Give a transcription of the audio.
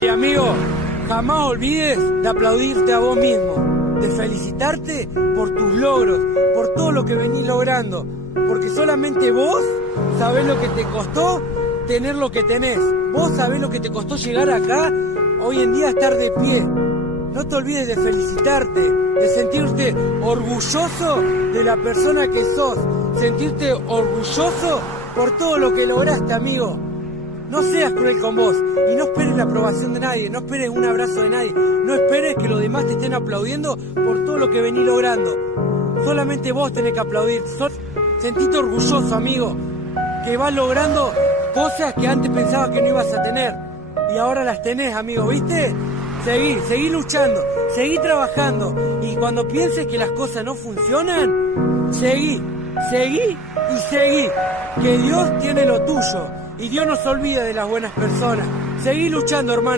Y amigo, jamás olvides de aplaudirte a vos mismo, de felicitarte por tus logros, por todo lo que venís logrando, porque solamente vos sabés lo que te costó tener lo que tenés, vos sabés lo que te costó llegar acá, hoy en día estar de pie. No te olvides de felicitarte, de sentirte orgulloso de la persona que sos, sentirte orgulloso por todo lo que lograste, amigo. No seas cruel con vos y no esperes la aprobación de nadie, no esperes un abrazo de nadie, no esperes que los demás te estén aplaudiendo por todo lo que venís logrando. Solamente vos tenés que aplaudir. Sentite orgulloso, amigo, que vas logrando cosas que antes pensabas que no ibas a tener y ahora las tenés, amigo, ¿viste? Seguí luchando, seguí trabajando y cuando pienses que las cosas no funcionan, seguí, que Dios tiene lo tuyo. Y Dios no se olvida de las buenas personas. Seguí luchando, hermano.